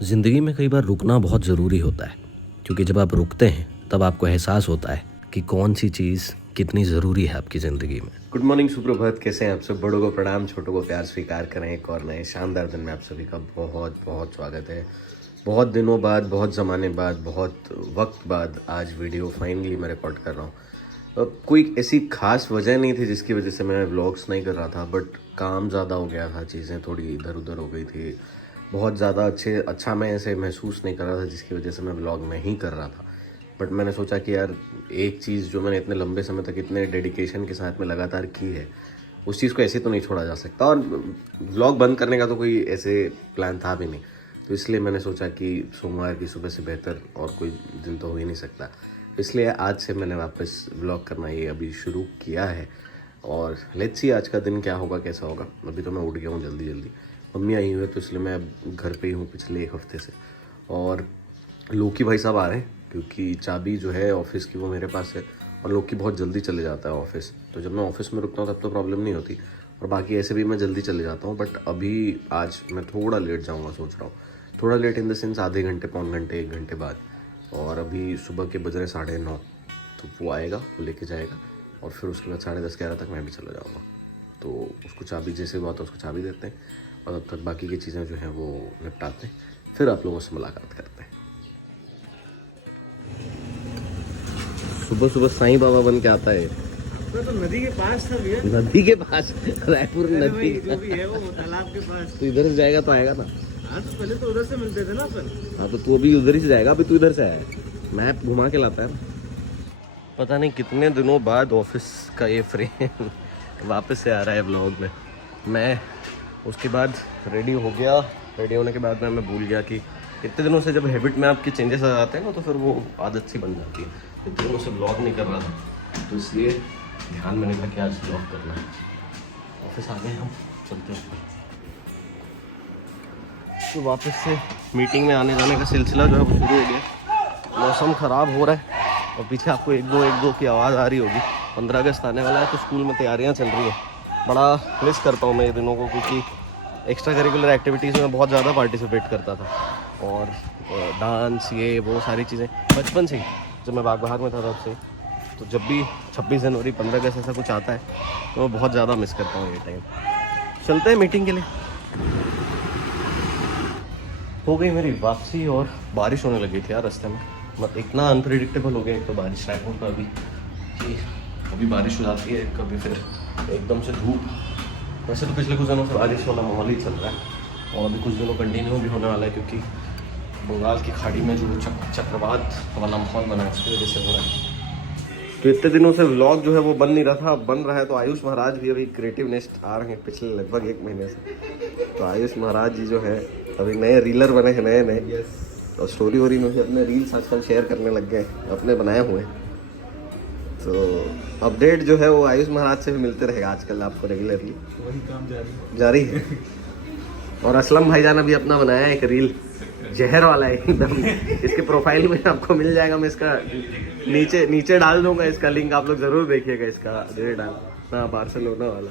ज़िंदगी में कई बार रुकना बहुत ज़रूरी होता है, क्योंकि जब आप रुकते हैं तब आपको एहसास होता है कि कौन सी चीज़ कितनी ज़रूरी है आपकी ज़िंदगी में। गुड मॉर्निंग, सुप्रभात। कैसे हैं आप सब? बड़ों को प्रणाम, छोटों को प्यार स्वीकार करें। एक और नए शानदार दिन में आप सभी का बहुत बहुत स्वागत है। बहुत दिनों बाद, बहुत ज़माने बाद, बहुत वक्त बाद आज वीडियो फाइनली मैं रिकॉर्ड कर रहा हूँ। कोई ऐसी खास वजह नहीं थी जिसकी वजह से मैं व्लॉग्स नहीं कर रहा था, बट काम ज़्यादा हो गया था, चीज़ें थोड़ी इधर उधर हो गई थी। बहुत ज़्यादा अच्छा मैं ऐसे महसूस नहीं कर रहा था, जिसकी वजह से मैं व्लॉग नहीं कर रहा था। बट मैंने सोचा कि यार, एक चीज़ जो मैंने इतने लंबे समय तक इतने डेडिकेशन के साथ में लगातार की है, उस चीज़ को ऐसे तो नहीं छोड़ा जा सकता। और व्लॉग बंद करने का तो कोई ऐसे प्लान था भी नहीं, तो इसलिए मैंने सोचा कि सोमवार की सुबह से बेहतर और कोई दिन तो हो ही नहीं सकता। इसलिए आज से मैंने वापस व्लॉग करना ये अभी शुरू किया है। और लेट्स सी आज का दिन क्या होगा, कैसा होगा। अभी तो मैं उठ गया हूँ जल्दी जल्दी। मम्मी आई हुई है तो इसलिए मैं अब घर पे ही हूँ पिछले एक हफ़्ते से। और लोकी भाई साहब आ रहे हैं, क्योंकि चाबी जो है ऑफ़िस की वो मेरे पास है। और लोकी बहुत जल्दी चले जाता है ऑफ़िस, तो जब मैं ऑफ़िस में रुकता हूँ तब तो प्रॉब्लम नहीं होती। और बाकी ऐसे भी मैं जल्दी चले जाता हूँ, बट अभी आज मैं थोड़ा लेट जाऊँगा सोच रहा हूँ। थोड़ा लेट इन द सेंस आधे घंटे, पौन घंटे, 1 घंटे बाद। और अभी सुबह के बज रहे 9:30, तो वो आएगा, वो लेके जाएगा। और फिर उसके बाद 10:30, 11 तक मैं भी चला जाऊँगा। तो उसको चाबी, जैसे बात है उसको चाबी देते हैं, और तब तक बाकी की चीज़ें जो हैं वो निपटाते हैं। फिर आप लोगों से मुलाकात करते हैं। सुबह सुबह साईं बाबा बन के आता है। तो नदी के पास था भैया। नदी के पास? रायपुर नदी जो भी है वो तालाब के पास। तो इधर से जाएगा तो आएगा ना। हाँ, तो पहले तो उधर से मिलते थे ना अपन। हाँ, तो तू अभी उधर ही से जाएगा। अभी तू इधर से आया है, मैप घुमा के लाता है ना। पता नहीं कितने दिनों बाद ऑफिस का ये फ्रेम वापस से आ रहा है व्लॉग में। मैं उसके बाद रेडी हो गया। रेडी होने के बाद मैं भूल गया कि इतने दिनों से जब हैबिट में आपके चेंजेस आ जाते हैं ना, तो फिर वो आदत सी बन जाती है। इतने दिनों से व्लॉग नहीं कर रहा था, तो इसलिए ध्यान में नहीं था कि आज व्लॉग करना है। ऑफिस आ गए हम, चलते हैं। तो वापस से मीटिंग में आने जाने का सिलसिला जो है वो शुरू हो गया। मौसम ख़राब हो रहा है और पीछे आपको एक दो की आवाज़ आ रही होगी। 15 अगस्त आने वाला है, तो स्कूल में तैयारियां चल रही हैं। बड़ा मिस करता हूँ मैं ये दिनों को, क्योंकि एक्स्ट्रा करिकुलर एक्टिविटीज़ में बहुत ज़्यादा पार्टिसिपेट करता था। और डांस, ये वो सारी चीज़ें बचपन से ही, जब मैं बाग बहार में था तब से। तो जब भी 26 जनवरी, 15 अगस्त ऐसा कुछ आता है, तो मैं बहुत ज़्यादा मिस करता हूँ ये टाइम। चलते हैं मीटिंग के लिए। हो गई मेरी वापसी, और बारिश होने लगी थी यार रास्ते में। मतलब इतना अनप्रिडिक्टेबल हो गया एक तो बारिश रायपुर का अभी, कि कभी बारिश हो जाती है, कभी फिर एकदम से धूप। वैसे तो पिछले कुछ दिनों से बारिश वाला माहौल ही चल रहा है, और अभी कुछ दिनों कंटिन्यू भी होने वाला है, क्योंकि बंगाल की खाड़ी में जो चक्रवात वाला माहौल बना है, उसकी वजह से हो रहा है। तो इतने दिनों से व्लॉग जो है वो बन नहीं रहा था, अब बन रहा है। तो आयुष महाराज भी अभी क्रिएटिव नेस्ट आ रहे हैं पिछले लगभग 1 महीने से। तो आयुष महाराज जी जो है अभी नए रीलर बने हैं, नए। और स्टोरी वोरी में भी अपने रील्स आजकल शेयर करने लग गए, अपने बनाए हुए। तो अपडेट जो है वो आयुष महाराज से भी मिलते रहेगा आजकल आपको रेगुलरली। वही काम जारी है। और असलम भाईजान अभी अपना बनाया एक रील, जहर वाला है एकदम। इसके प्रोफाइल में आपको मिल जाएगा, मैं इसका नीचे डाल दूंगा इसका लिंक, आप लोग जरूर देखिएगा इसका। हाँ, बार्सिलोना वाला।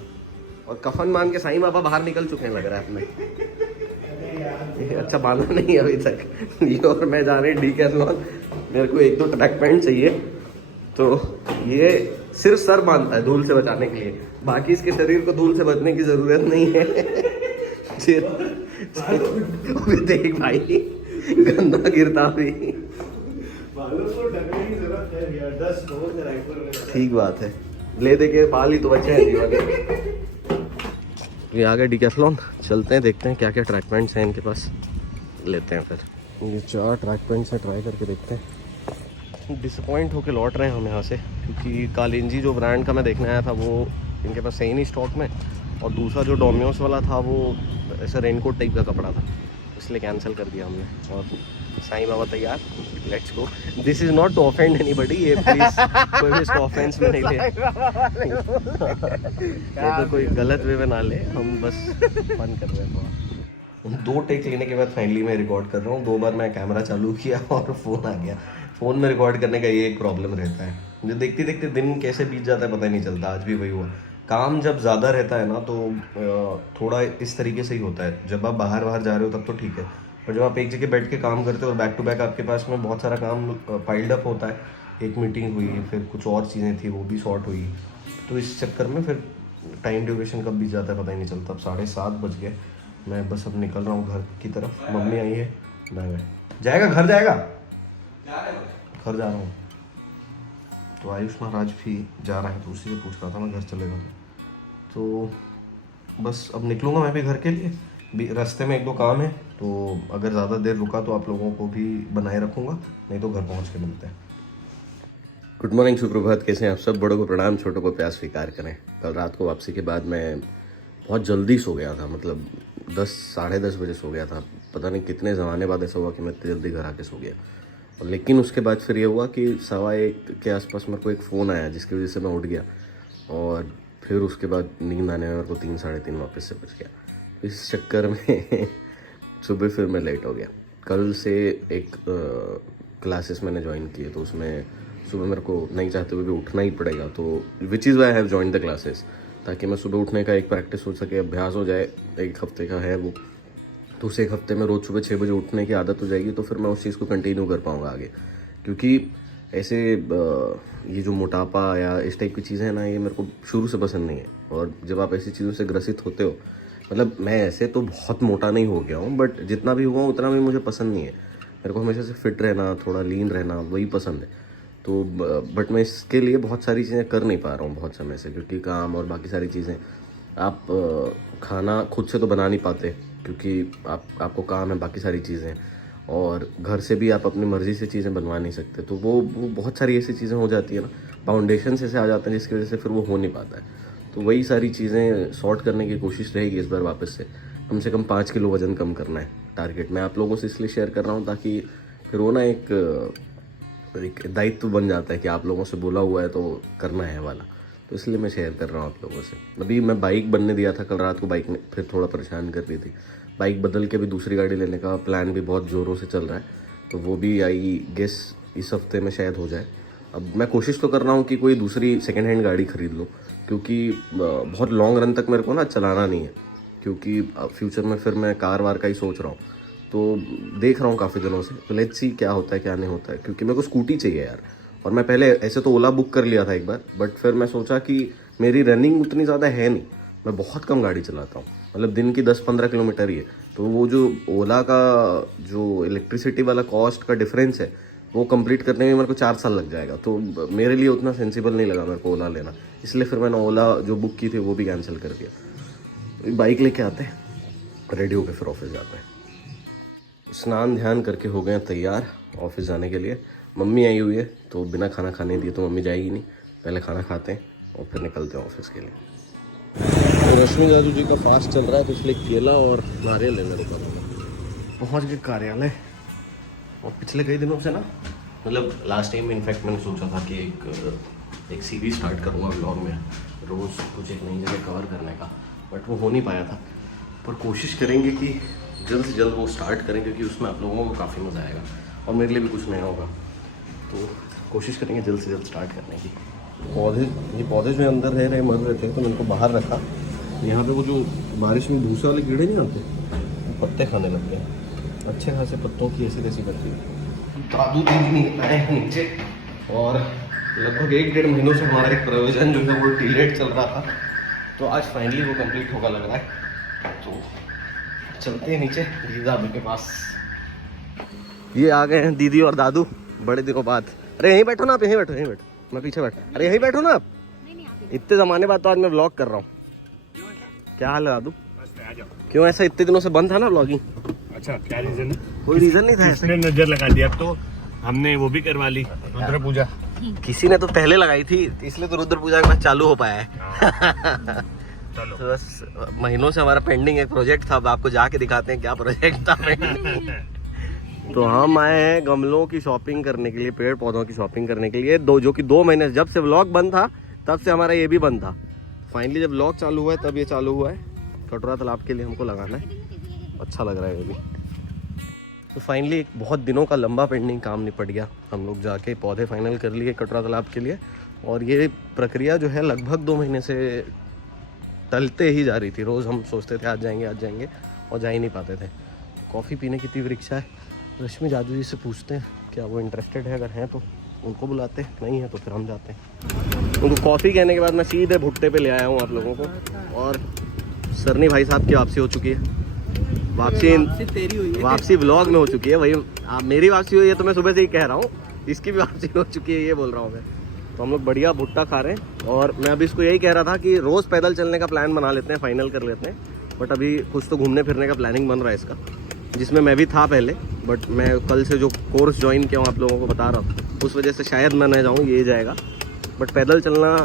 और कफन मान के साईं बाबा बाहर निकल चुके हैं लग रहा है अपने। अच्छा, बांधा नहीं अभी तक। ये और मैं जा रहे हैं डीकैथलॉन। मेरे को 1-2 ट्रैक पैंट चाहिए, तो ये सिर्फ सर बांधता है धूल से बचाने के लिए, बाकी इसके शरीर को धूल से बचने की जरूरत नहीं है। देख भाई, गंदा गिरता भी। ठीक बात है, ले दे के बाल ही तो बचे हैं जीवन। ये आ गए डीकैथलॉन, चलते हैं, देखते हैं क्या क्या ट्रैक पैंट्स हैं इनके पास, लेते हैं फिर। ये 4 ट्रैक पैंट्स हैं, ट्राई करके देखते हैं। डिसअपॉइंट होके लौट रहे हैं हम यहाँ से, क्योंकि कालिंजी जो ब्रांड का मैं देखने आया था वो इनके पास सही नहीं स्टॉक में। और दूसरा जो डोमियोस वाला था वो ऐसा रेनकोट टाइप का कपड़ा था, इसलिए कैंसिल कर दिया हमने। और साईं बाबा तैयार, let's go. This is not to offend anybody, ये प्लीज कोई भी इसको ऑफेंस में नहीं ले। ये तो कोई गलत वे में ना ले, हम बस फन कर रहे हैं। 2 टेक लेने के बाद फाइनली मैं रिकॉर्ड कर रहा हूँ। 2 बार मैं कैमरा चालू किया और फ़ोन आ गया। फ़ोन में रिकॉर्ड करने का ये एक प्रॉब्लम रहता है, जो देखते देखते दिन कैसे बीत जाता है पता ही नहीं चलता। आज भी वही हुआ। काम जब ज़्यादा रहता है ना, तो थोड़ा इस तरीके से ही होता है। जब आप बाहर जा रहे हो तब तो ठीक है, और जब आप एक जगह बैठ के काम करते हो और बैक टू बैक आपके पास में बहुत सारा काम पाइल्ड अप होता है, एक मीटिंग हुई, फिर कुछ और चीज़ें थी वो भी सॉर्ट हुई, तो इस चक्कर में फिर टाइम ड्यूरेशन कब बीत जाता है पता ही नहीं चलता। अब 7:30 बज गए, मैं बस अब निकल रहा हूँ घर की तरफ। मम्मी आई है, बाय जाएगा घर, जाएगा घर जा रहा हूँ। तो आयुष महाराज भी जा रहा है, तो उसी से पूछ रहा था मैं घर चलेगा। तो बस अब निकलूँगा मैं भी घर के लिए। रास्ते में 1-2 काम है, तो अगर ज़्यादा देर रुका तो आप लोगों को भी बनाए रखूँगा, नहीं तो घर पहुँच के मिलते हैं। गुड मॉर्निंग, सुप्रभात, कैसे हैं आप सब। बड़ों को प्रणाम, छोटों को प्यार स्वीकार करें। कल रात को वापसी के बाद मैं बहुत जल्दी सो गया था, मतलब 10 साढ़े 10 बजे सो गया था। पता नहीं कितने ज़माने बाद ऐसा हुआ कि मैं इतनी जल्दी घर आके सो गया। और लेकिन उसके बाद फिर ये हुआ कि 1:15 के आसपास मेरे को एक फ़ोन आया, जिसकी वजह से मैं उठ गया और फिर उसके बाद नींद आने में मेरे को 3 साढ़े 3 वापस से बज गया। तो इस चक्कर में सुबह फिर मैं लेट हो गया। कल से एक क्लासेस मैंने ज्वाइन किए, तो उसमें सुबह मेरे को नहीं चाहते हुए भी उठना ही पड़ेगा। तो which is why I have join the classes, ताकि मैं सुबह उठने का एक प्रैक्टिस हो सके, अभ्यास हो जाए। 1 हफ्ते का है वो, तो उस 1 हफ्ते में रोज़ सुबह 6 बजे उठने की आदत हो जाएगी, तो फिर मैं उस चीज़ को कंटिन्यू कर पाऊँगा आगे। क्योंकि ऐसे ये जो मोटापा या इस टाइप की चीज़ें हैं ना, ये मेरे को शुरू से पसंद नहीं है। और जब आप ऐसी चीज़ों से ग्रसित होते हो, मतलब मैं ऐसे तो बहुत मोटा नहीं हो गया हूँ, बट जितना भी हुआ उतना भी मुझे पसंद नहीं है। मेरे को हमेशा से फिट रहना, थोड़ा लीन रहना, वही पसंद है। तो बट मैं इसके लिए बहुत सारी चीज़ें कर नहीं पा रहा हूँ बहुत समय से, क्योंकि काम और बाकी सारी चीज़ें। आप खाना खुद से तो बना नहीं पाते, क्योंकि आपको काम है, बाकी सारी चीज़ें, और घर से भी आप अपनी मर्ज़ी से चीज़ें बनवा नहीं सकते। तो वो बहुत सारी ऐसी चीज़ें हो जाती है ना, फाउंडेशन से आ जाते हैं, जिसकी वजह से फिर वो हो नहीं पाता है। तो वही सारी चीज़ें सॉर्ट करने की कोशिश रहेगी इस बार वापस से कम 5 किलो वज़न कम करना है टारगेट। मैं आप लोगों से इसलिए शेयर कर रहा हूँ ताकि फिर वो ना एक दायित्व बन जाता है कि आप लोगों से बोला हुआ है तो करना है वाला। तो इसलिए मैं शेयर कर रहा हूँ आप लोगों से। अभी मैं बाइक बनने दिया था, कल रात को बाइक में फिर थोड़ा परेशान कर रही थी। बाइक बदल के भी दूसरी गाड़ी लेने का प्लान भी बहुत ज़ोरों से चल रहा है, तो वो भी आई गेस इस हफ्ते में शायद हो जाए। अब मैं कोशिश तो कर रहा हूँ कि कोई दूसरी सेकेंड हैंड गाड़ी ख़रीद लूँ, क्योंकि बहुत लॉन्ग रन तक मेरे को ना चलाना नहीं है, क्योंकि फ्यूचर में फिर मैं कार वार का ही सोच रहा हूँ। तो देख रहा हूँ काफ़ी दिनों से, तो लेट्स सी क्या होता है क्या नहीं होता है, क्योंकि मेरे को स्कूटी चाहिए यार। और मैं पहले ऐसे तो ओला बुक कर लिया था एक बार, बट फिर मैं सोचा कि मेरी रनिंग उतनी ज़्यादा है नहीं, मैं बहुत कम गाड़ी चलाता हूँ, मतलब दिन की 10-15 किलोमीटर ही है। तो वो जो ओला का जो इलेक्ट्रिसिटी वाला कॉस्ट का डिफरेंस है, वो कंप्लीट करने में मेरे को 4 साल लग जाएगा। तो मेरे लिए उतना सेंसिबल नहीं लगा मेरे को ओला लेना, इसलिए फिर मैंने ओला जो बुक की थी वो भी कैंसिल कर दिया। तो बाइक लेके आते हैं, रेडी होकर फिर ऑफिस जाते हैं। स्नान ध्यान करके हो गए तैयार ऑफिस जाने के लिए। मम्मी आई हुई है, तो बिना खाना खाने दिए तो मम्मी जाएगी नहीं, पहले खाना खाते हैं और फिर निकलते हैं ऑफिस के लिए। तो रश्मि जादू जी का फास्ट चल रहा है, तो इसलिए केला और नारियल लेने रुका था। पहुँच गए कार्यालय। और पिछले कई दिनों से ना, मतलब लास्ट टाइम में इनफैक्ट मैंने सोचा था कि एक सीरीज स्टार्ट करूँगा ब्लॉग में, रोज़ कुछ एक नई जगह कवर करने का, बट वो हो नहीं पाया था। पर कोशिश करेंगे कि जल्द से जल्द वो स्टार्ट करें, क्योंकि उसमें आप लोगों को काफ़ी मज़ा आएगा और मेरे लिए भी कुछ नया होगा। तो कोशिश करेंगे जल्द से जल्द स्टार्ट करने की। पौधे जो अंदर रह रहे मर रहे थे, तो मैंने को बाहर रखा। यहाँ पे वो जो बारिश में भूसा वाले कीड़े नहीं आते, पत्ते खाने लग गए, अच्छे खासे पत्तों की ऐसी तैसी करती है। दादू दीदी आए हैं नीचे, और लगभग 1-1.5 महीनों से हमारा एक प्रोविज़न जो है वो डिलेड चल रहा था, तो आज फाइनली वो कंप्लीट होगा लग रहा है। तो चलते हैं नीचे दीदी दादू के पास। ये आ गए हैं दीदी और दादू बड़े दिनों बाद। अरे यहीं बैठो ना आप, यहीं बैठो, यहीं बैठो, मैं पीछे बैठ। अरे यहीं बैठो ना आप, इतने ज़माने बाद तो आज मैं व्लॉग कर रहा हूँ। क्या हाल है दादू? क्यों ऐसा इतने दिनों से बंद था ना व्लॉगिंग? अच्छा, क्या रीजन है? कोई रीजन नहीं था, इसने नजर लगा दिया। अब तो हमने वो भी करवा ली, रुद्र पूजा। किसी ने तो पहले लगाई थी, इसलिए तो रुद्र पूजा के बाद चालू हो पाया है। चलो तो बस महीनों से हमारा पेंडिंग एक प्रोजेक्ट था, अब आपको जाके दिखाते हैं क्या प्रोजेक्ट था। तो हम आए हैं गमलों की शॉपिंग करने के लिए, पेड़ पौधों की शॉपिंग करने के लिए, जो कि 2 महीने जब से व्लॉग बंद था तब से हमारा ये भी बंद था। फाइनली जब व्लॉग चालू हुआ है तब ये चालू हुआ है। कटोरा तालाब के लिए हमको लगाना है, अच्छा लग रहा है ये भी। तो फाइनली एक बहुत दिनों का लंबा पेंडिंग काम निपट गया। हम लोग जाके पौधे फाइनल कर लिए कटोरा तालाब के लिए, और ये प्रक्रिया जो है लगभग 2 महीने से टलते ही जा रही थी। रोज़ हम सोचते थे आज जाएंगे, और जा ही नहीं पाते थे। कॉफ़ी पीने की तीव्र इच्छा है। रश्मि जादू जी से पूछते हैं क्या वो इंटरेस्टेड है, अगर हैं तो उनको बुलाते हैं, नहीं है तो फिर हम जाते हैं। उनको कॉफ़ी कहने के बाद मैं सीधे भुट्टे पे ले आया हूँ आप लोगों को। और सरनी भाई साहब की वापसी हो चुकी है। वापसी तेरी हुई है। वापसी व्लॉग में हो चुकी है। वही मेरी वापसी हुई है तो मैं सुबह से ही कह रहा हूँ, इसकी भी वापसी हो चुकी है ये बोल रहा हूँ मैं। तो हम लोग बढ़िया भुट्टा खा रहे हैं। और मैं अभी इसको यही कह रहा था कि रोज़ पैदल चलने का प्लान बना लेते हैं, फाइनल कर लेते हैं। बट अभी कुछ तो घूमने फिरने का प्लानिंग बन रहा है इसका, जिसमें मैं भी था पहले। बट मैं कल से जो कोर्स ज्वाइन किया हूँ आप लोगों को बता रहा हूँ, उस वजह से शायद मैं न जाऊँ, ये जाएगा। बट पैदल चलना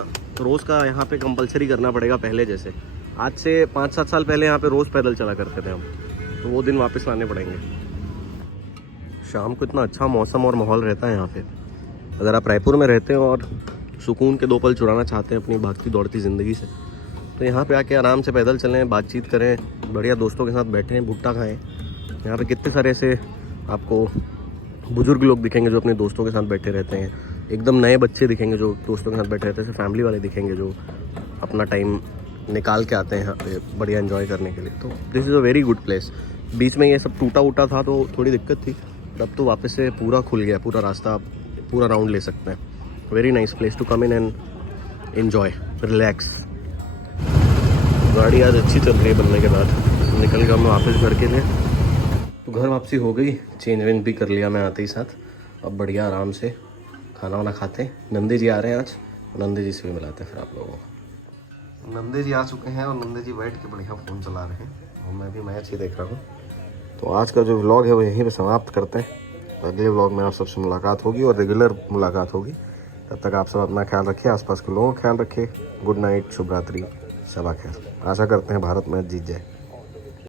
रोज़ का यहाँ पे कंपलसरी करना पड़ेगा पहले जैसे। आज से 5-7 साल पहले यहाँ पे रोज़ पैदल चला करते थे हम, तो वो दिन वापस लाने पड़ेंगे। शाम को इतना अच्छा मौसम और माहौल रहता है यहाँ पे। अगर आप रायपुर में रहते हैं और सुकून के 2 पल चुराना चाहते हैं अपनी भागती दौड़ती ज़िंदगी से, तो यहाँ पे आके आराम से पैदल चलें, बातचीत करें, बढ़िया दोस्तों के साथ बैठें, भुट्टा खाएं। यहाँ पे कितने सारे ऐसे आपको बुजुर्ग लोग दिखेंगे जो अपने दोस्तों के साथ बैठे रहते हैं। एकदम नए बच्चे दिखेंगे जो दोस्तों के साथ बैठे रहते हैं। फैमिली वाले दिखेंगे जो अपना टाइम निकाल के आते हैं यहाँ पे बढ़िया एंजॉय करने के लिए। तो this is a very good place. बीच में ये सब टूटा उटा था तो थोड़ी दिक्कत थी, अब तो वापस से पूरा खुल गया, पूरा रास्ता आप पूरा राउंड ले सकते हैं। Very nice place to come in and enjoy, relax. गाड़ी आज अच्छी चल रही है बनने के बाद। निकल गया मैं वापस घर के लिए। तो घर वापसी हो गई, चेंज वेंज भी कर लिया मैं आते ही साथ। अब बढ़िया आराम से खाना वाना खाते हैं। नंदे जी आ रहे हैं आज, नंदे जी से भी मिलाते हैं फिर आप लोगों को। नंदे जी आ चुके हैं और नंदे जी बैठ के बढ़िया फ़ोन चला रहे हैं और मैं भी मैच ही देख रहा हूँ। तो आज का जो व्लॉग है वो यहीं पे समाप्त करते हैं। अगले व्लॉग में आप सबसे मुलाकात होगी और रेगुलर मुलाकात होगी। तब तक आप सब अपना ख्याल रखिए, आसपास के लोगों का ख्याल रखिए। गुड नाइट, शुभ रात्रि, शबा खैर। आशा करते हैं भारत मैच जीत जाए।